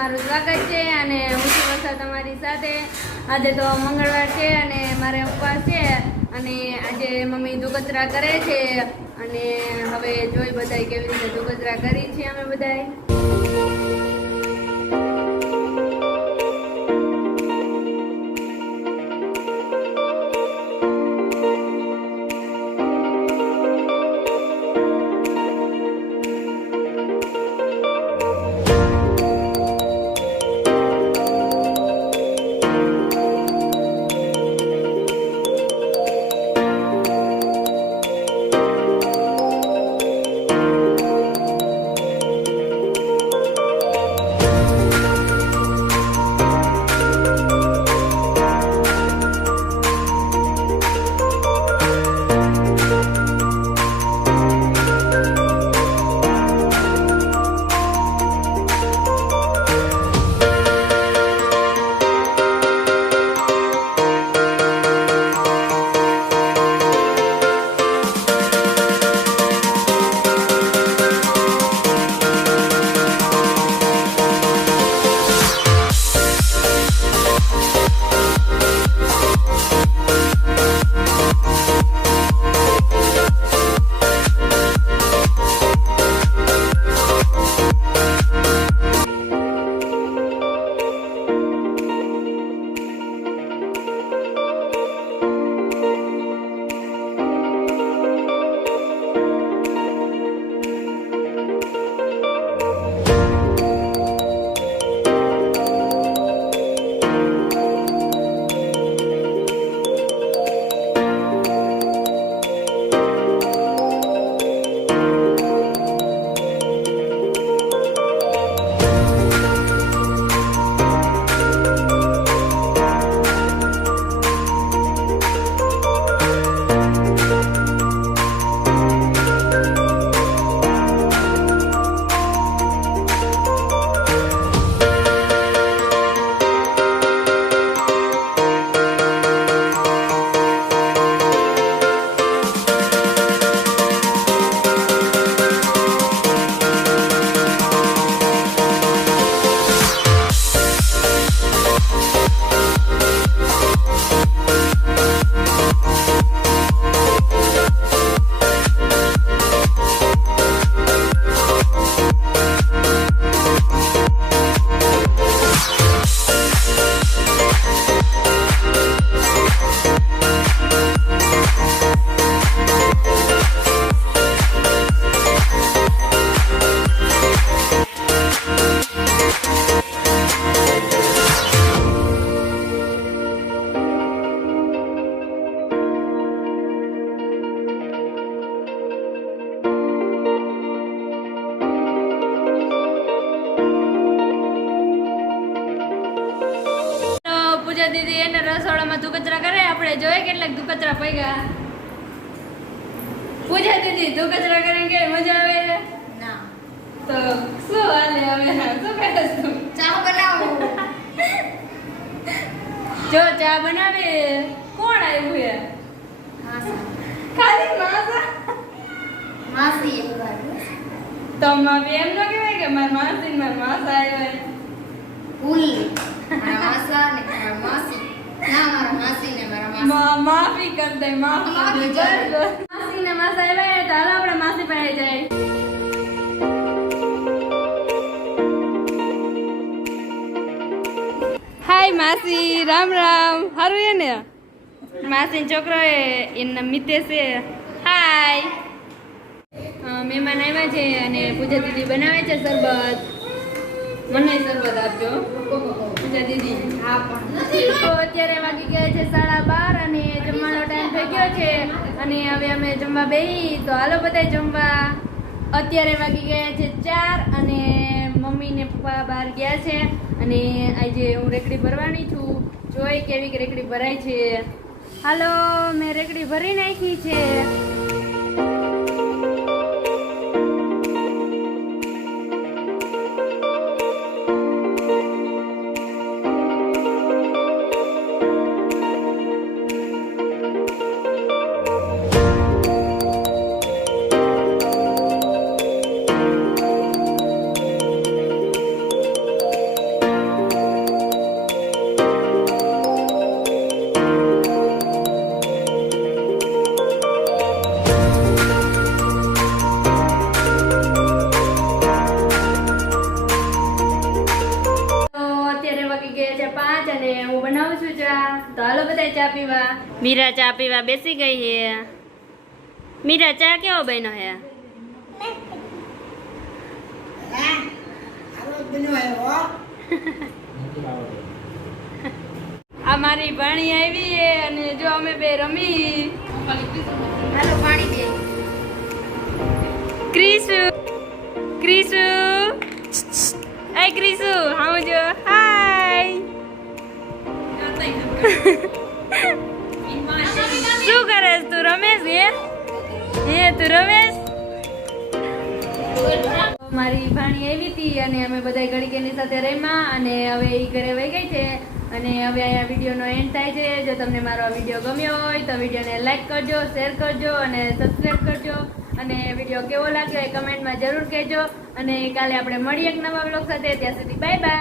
તમારું સ્વાગત છે અને હું છું વર્ષા તમારી સાથે. આજે તો મંગળવાર છે અને મારે ઉપવાસ છે અને આજે મમ્મી દુગતરા કરે છે અને હવે જોઈ બધાય કેવી રીતે દુગતરા કરી છે અમે બધાય. પૂજા દીદી એને રસોડામાં દુકચરા કરે, આપણે જોઈએ કેટલાક દુકચરા પૈગા. પૂજા દીદી દુકચરા કરીને કેવી મજા આવે? ના તો શું હાલે હવે? શું કરે તું? ચા બનાવો. જો ચા બનાવે કોણ આવ્યું છે? ખાલી માસા માસી તો મારી એમ ન કહેવાય કે મારી માસી ને મારા માસા આવ્યા. ભૂલી માસા ને મારા માસી ના મારા માસી ને મારા માસી માફી કર દે, માફી માસી ને માસા આવ્યા તો હાલો આપણે માસી પાસે જાય. હાય માસી, રામ રામ. હારું હે ને? માસી છોકરો એના મિતે છે. હાય. મહેમાન આવ્યા છે અને પૂજા દીદી બનાવે છે શરબત. મને શરબત આપજો પૂજા દીદી. હા પણ તો અત્યારે વાગી ગયા છે 12:30 અને જમવાનો ટાઈમ થઈ ગયો છે અને હવે અમે જમવા બેહી. તો હાલો બધા જમવા. અત્યારે વાગી ગયા છે 4 અને મમ્મી ને પપ્પા બહાર ગયા છે અને આજે હું રેકડી ભરવાની છું. જોઈ કેવી રેકડી ભરાય છે. હાલો, મેં રેકડી ભરી નાખી છે. મીરા ચા પીવા બેસી ગઈ છે. મીરા ચા કેવો બન્યો હે? આ મારી ભાણી આવી છે અને જો અમે બે રમી. હાલો પાણી દે. ક્રિશુ ક્રિશુ એ ક્રિશુ આવજો. હાય. શું કરે તું? રમેશ હે તું રમેશ? મારી ભાણી આવી હતી અને અમે બધા ઘડીક એની સાથે રમ્યા અને હવે એ ઘરે વહી ગઈ છે અને હવે અહીંયા વિડીયોનો એન્ડ થાય છે. જો તમને મારો આ વિડીયો ગમ્યો હોય તો વિડીયોને લાઈક કરજો, શેર કરજો અને સબસ્ક્રાઈબ કરજો અને વિડીયો કેવો લાગ્યો એ કમેન્ટમાં જરૂર કહેજો અને કાલે આપણે મળીએ એક નવા બ્લોગ સાથે. ત્યાં સુધી બાય બાય.